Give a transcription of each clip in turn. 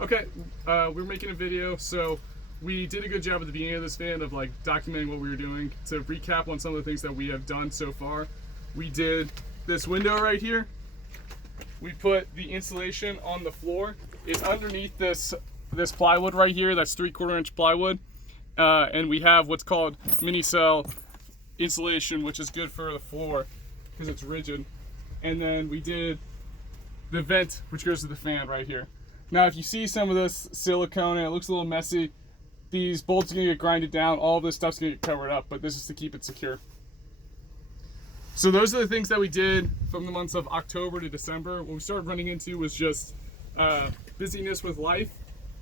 Okay, we're making a video, so we did a good job at the beginning of this video of like documenting what we were doing. To recap on some of the things that we have done so far, we did this window right here. We put the insulation on the floor. It's underneath this plywood right here. That's 3/4 inch plywood, and we have what's called mini cell insulation, which is good for the floor because it's rigid. And then we did the vent, which goes to the fan right here. Now, if you see some of this silicone and it looks a little messy, these bolts are gonna get grinded down. All of this stuff's gonna get covered up, but this is to keep it secure. So those are the things that we did from the months of October to December. What we started running into was just busyness with life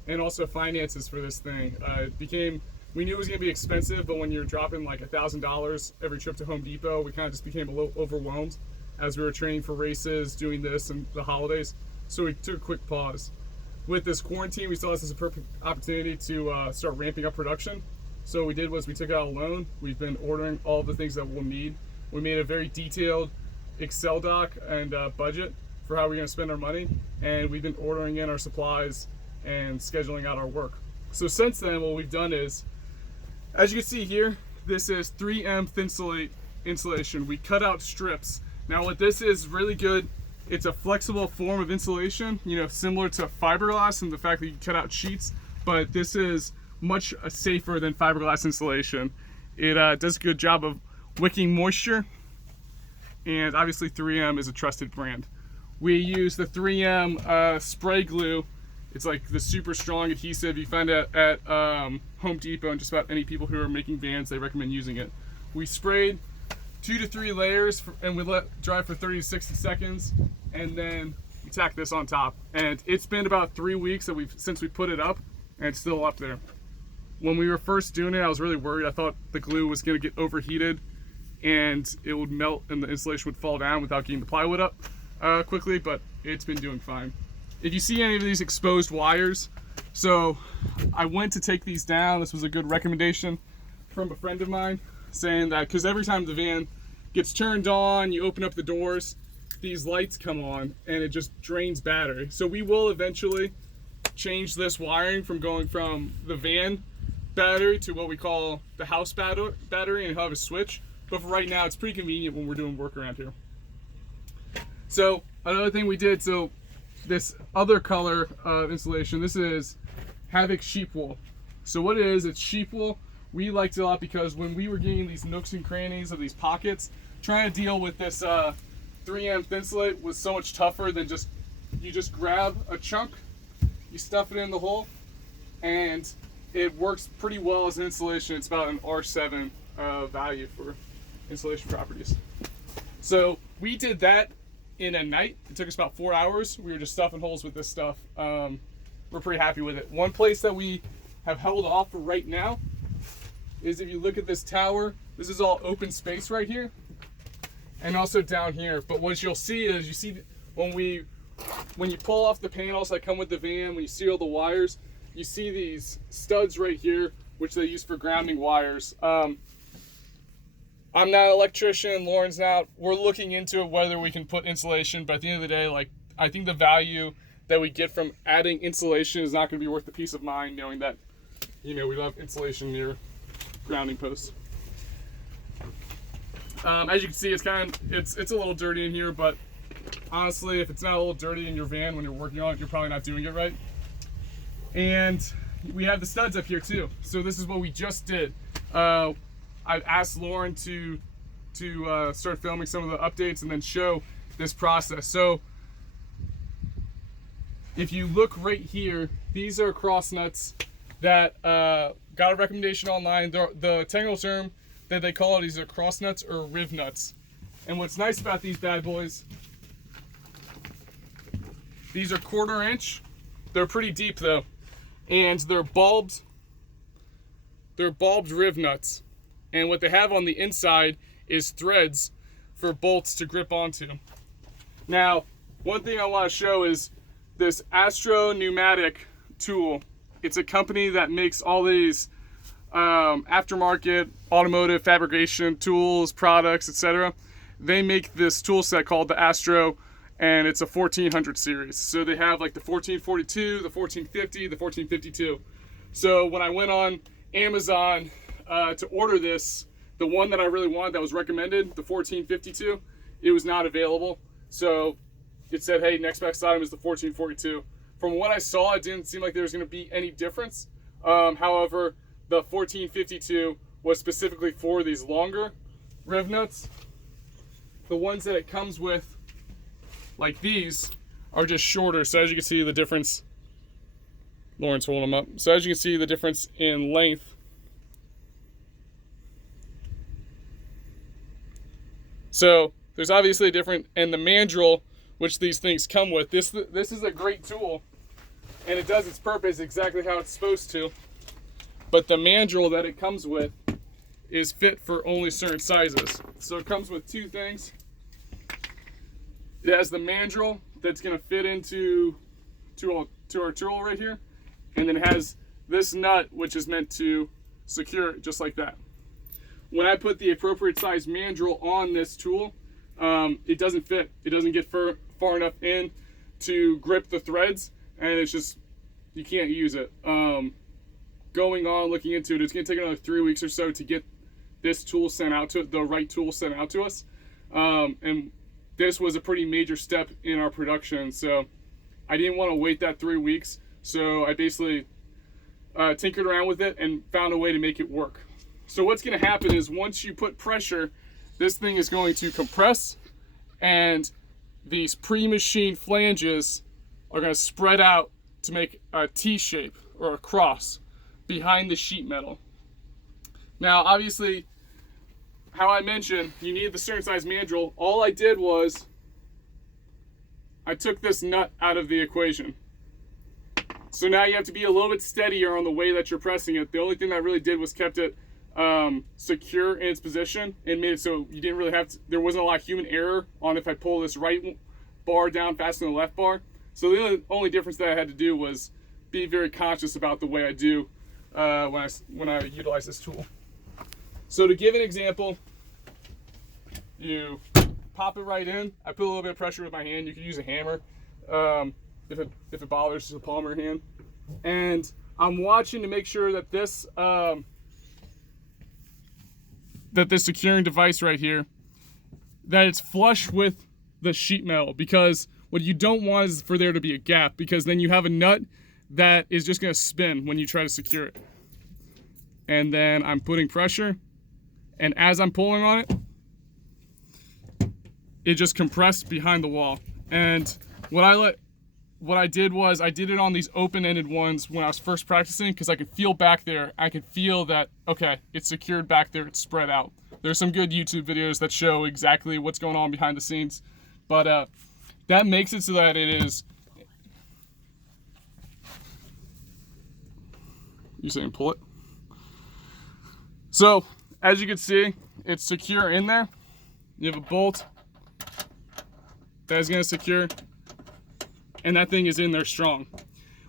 and also finances for this thing. We knew it was gonna be expensive, but when you're dropping like $1,000 every trip to Home Depot, we kind of just became a little overwhelmed as we were training for races, doing this and the holidays. So we took a quick pause. With this quarantine, we saw this as a perfect opportunity to start ramping up production. So what we did was we took out a loan. We've been ordering all the things that we'll need. We made a very detailed Excel doc and budget for how we're going to spend our money, and we've been ordering in our supplies and scheduling out our work. So since then, what we've done is, as you can see here, this is 3M thin insulation. We cut out strips. Now what this is really good, it's a flexible form of insulation, similar to fiberglass and the fact that you cut out sheets, but this is much safer than fiberglass insulation. It does a good job of wicking moisture, and obviously 3M is a trusted brand. We use the 3M spray glue. It's like the super strong adhesive. You find it at Home Depot, and just about any people who are making vans, they recommend using it. We sprayed 2 to 3 layers and we let dry for 30 to 60 seconds, and then we tack this on top. And it's been about 3 weeks since we put it up, and it's still up there. When we were first doing it, I was really worried. I thought the glue was going to get overheated and it would melt and the insulation would fall down without getting the plywood up quickly, but it's been doing fine. If you see any of these exposed wires, so I went to take these down. This was a good recommendation from a friend of mine, saying that because every time the van gets turned on, you open up the doors, these lights come on and it just drains battery. So we will eventually change this wiring from going from the van battery to what we call the house battery and have a switch. But for right now, it's pretty convenient when we're doing work around here. So another thing we did, so this other color of insulation, this is Havoc sheep wool. So what it is, it's sheep wool. We liked it a lot because when we were getting these nooks and crannies of these pockets, trying to deal with this 3M thinsulate was so much tougher than you just grab a chunk, you stuff it in the hole, and it works pretty well as an insulation. It's about an R7 value for insulation properties. So we did that in a night. It took us about 4 hours. We were just stuffing holes with this stuff. We're pretty happy with it. One place that we have held off for right now is if you look at this tower, this is all open space right here and also down here. But what you'll see is when you pull off the panels that come with the van, when you see all the wires, you see these studs right here, which they use for grounding wires. I'm not an electrician, Lauren's not. We're looking into whether we can put insulation, but at the end of the day, I think the value that we get from adding insulation is not going to be worth the peace of mind knowing that, we have insulation near grounding posts. As you can see, it's a little dirty in here, but honestly, if it's not a little dirty in your van when you're working on it, you're probably not doing it right. And we have the studs up here too. So this is what we just did. I've asked Lauren to start filming some of the updates and then show this process. So if you look right here, these are cross nuts that got a recommendation online. The technical term that they call it, these are cross nuts or Rivnuts. And what's nice about these bad boys, these are 1/4 inch. They're pretty deep though, and they're bulbed Rivnuts. And what they have on the inside is threads for bolts to grip onto. Now, one thing I want to show is this Astro Pneumatic tool. It's a company that makes all these aftermarket automotive fabrication tools, products, etc. They make this tool set called the Astro, and it's a 1400 series. So they have like the 1442, the 1450, the 1452. So when I went on Amazon to order this, the one that I really wanted that was recommended, the 1452, it was not available. So it said, hey, next best item is the 1442. From what I saw, it didn't seem like there was going to be any difference. However, the 1452 was specifically for these longer Rivnuts. The ones that it comes with, like these, are just shorter. So as you can see the difference, Lauren's holding them up. So as you can see the difference in length. So there's obviously a different, and the mandrel, which these things come with, this is a great tool, and it does its purpose exactly how it's supposed to. But the mandrel that it comes with is fit for only certain sizes. So it comes with two things. It has the mandrel that's going to fit into our tool right here, and then it has this nut which is meant to secure it just like that. When I put the appropriate size mandrel on this tool, it doesn't fit. It doesn't get far enough in to grip the threads, and it's just, you can't use it. Going on, looking into it, it's going to take another 3 weeks or so to get this tool sent out to the right tool sent out to us. And this was a pretty major step in our production, so I didn't want to wait that 3 weeks. So I basically tinkered around with it and found a way to make it work. So what's going to happen is once you put pressure, this thing is going to compress, and these pre-machined flanges are going to spread out to make a T shape or a cross behind the sheet metal. Now obviously, how I mentioned, you need the certain size mandrel. All I did was I took this nut out of the equation. So now you have to be a little bit steadier on the way that you're pressing it. The only thing that I really did was kept it secure in its position and made it so you didn't really have to, there wasn't a lot of human error on if I pull this right bar down faster than the left bar. So the only difference that I had to do was be very conscious about the way I do when I utilize this tool. So to give an example, you pop it right in. I put a little bit of pressure with my hand. You can use a hammer if it bothers the palm of your hand. And I'm watching to make sure that this securing device right here, that it's flush with the sheet metal, because what you don't want is for there to be a gap, because then you have a nut that is just going to spin when you try to secure it. And then I'm putting pressure, and as I'm pulling on it, it just compressed behind the wall. And what I did was I did it on these open-ended ones when I was first practicing, because I could feel back there. I could feel that, okay, it's secured back there, it's spread out. There's some good YouTube videos that show exactly what's going on behind the scenes. But that makes it so that it is... You saying pull it? So, as you can see, it's secure in there. You have a bolt that is going to secure, and that thing is in there strong.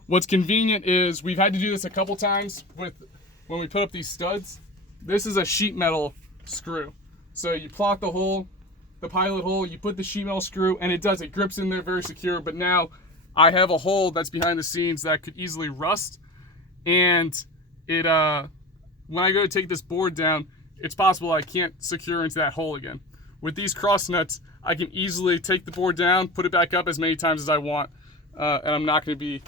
What's convenient is we've had to do this a couple times with when we put up these studs. This is a sheet metal screw. So you plot the hole, the pilot hole, you put the sheet metal screw, and it grips in there very secure. But now I have a hole that's behind the scenes that could easily rust, and it when I go to take this board down, it's possible I can't secure into that hole again. With these cross nuts, I can easily take the board down, put it back up as many times as I want, and I'm not going to be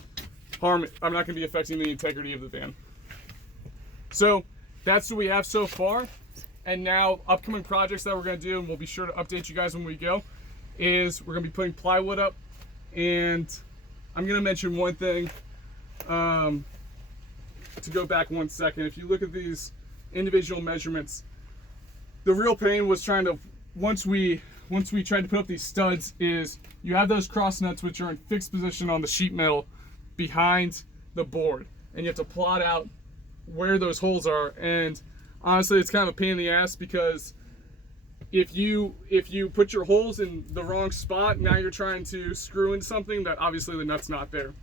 affecting the integrity of the van. So that's what we have so far. And now upcoming projects that we're going to do, and we'll be sure to update you guys when we go, is we're going to be putting plywood up. And I'm going to mention one thing, to go back 1 second. If you look at these individual measurements, the real pain was trying to, once we tried to put up these studs, is you have those cross nuts which are in fixed position on the sheet metal behind the board, and you have to plot out where those holes are. And honestly, it's kind of a pain in the ass, because if you put your holes in the wrong spot, now you're trying to screw in something that obviously the nut's not there.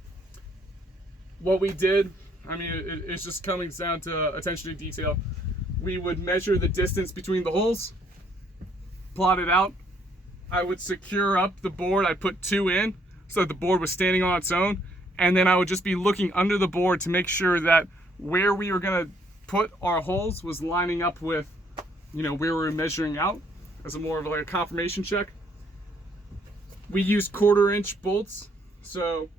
What we did, I mean, it's just coming down to attention to detail. We would measure the distance between the holes, plot it out. I would secure up the board. I put 2 in so that the board was standing on its own, and then I would just be looking under the board to make sure that where we were gonna put our holes was lining up with, you know, where we were measuring out as a more of like a confirmation check. We used 1/4-inch bolts, so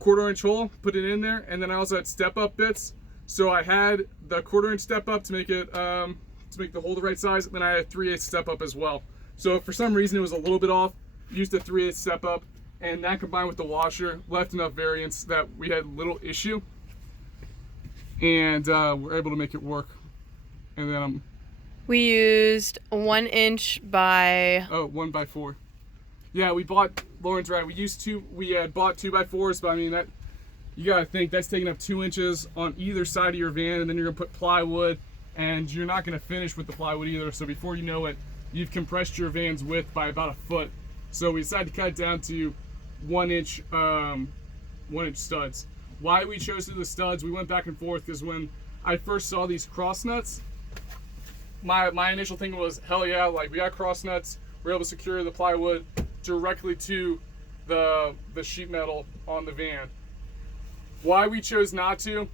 1/4-inch hole, put it in there, and then I also had step-up bits. So I had the 1/4-inch step-up to make it to make the hole the right size, and then I had a 3/8 step-up as well. So if for some reason it was a little bit off, used the 3/8 step-up, and that combined with the washer left enough variance that we had little issue, and we're able to make it work. And then we used 1 inch by 1x4. Yeah, we bought, Lauren's right, we had bought 2x4s, but I mean, that, you gotta think that's taking up 2 inches on either side of your van, and then you're gonna put plywood, and you're not gonna finish with the plywood either. So before you know it, you've compressed your van's width by about 1 foot. So we decided to cut it down to 1 inch studs. Why we chose to do the studs, we went back and forth, because when I first saw these cross nuts, my initial thing was, hell yeah, like we got cross nuts, we're able to secure the plywood directly to the sheet metal on the van. Why we chose not to,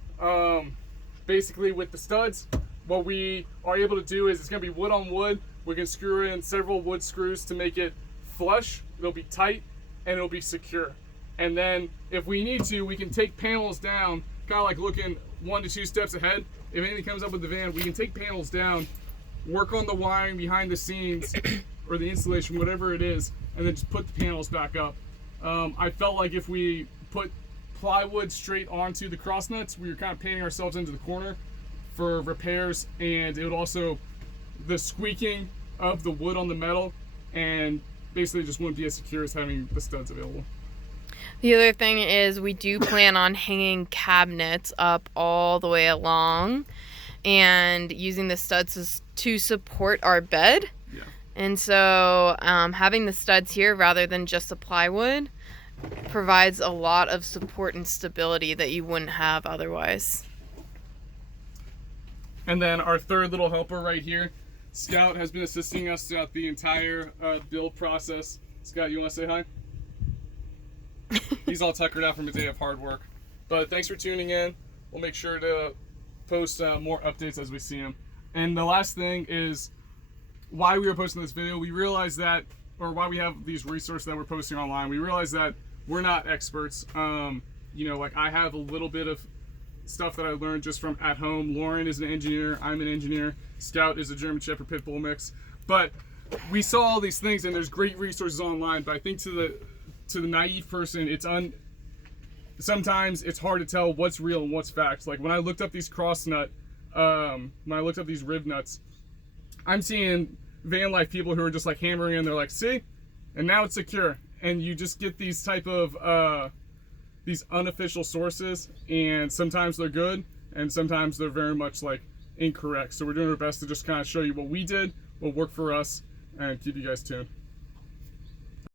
basically with the studs, what we are able to do is it's going to be wood on wood. We can screw in several wood screws to make it flush, it'll be tight, and it'll be secure. And then if we need to, we can take panels down, kind of like looking 1 to 2 steps ahead. If anything comes up with the van, we can take panels down, work on the wiring behind the scenes, or the installation, whatever it is, and then just put the panels back up. I felt like if we put plywood straight onto the cross nuts, we were kind of painting ourselves into the corner for repairs, and it would also, the squeaking of the wood on the metal, and basically just wouldn't be as secure as having the studs available. The other thing is we do plan on hanging cabinets up all the way along and using the studs to support our bed. Yeah. And so having the studs here rather than just the plywood provides a lot of support and stability that you wouldn't have otherwise. And then our third little helper right here, Scout, has been assisting us throughout the entire build process. Scout, you want to say hi? He's all tuckered out from a day of hard work. But thanks for tuning in. We'll make sure to post more updates as we see them. And the last thing is why we were posting this video. We realized that, or why we have these resources that we're posting online, we realized that we're not experts. You know, like I have a little bit of stuff that I learned just from at home. Lauren is an engineer. I'm an engineer. Scout is a German Shepherd Pit Bull mix. But we saw all these things, and there's great resources online. But I think to the naive person, sometimes it's hard to tell what's real and what's facts. Like when I looked up these when I looked up these Rivnuts, I'm seeing van life people who are just like hammering in. They're like, see, and now it's secure. And you just get these type of these unofficial sources, and sometimes they're good, and sometimes they're very much like incorrect. So we're doing our best to just kind of show you what we did, what worked for us, and keep you guys tuned.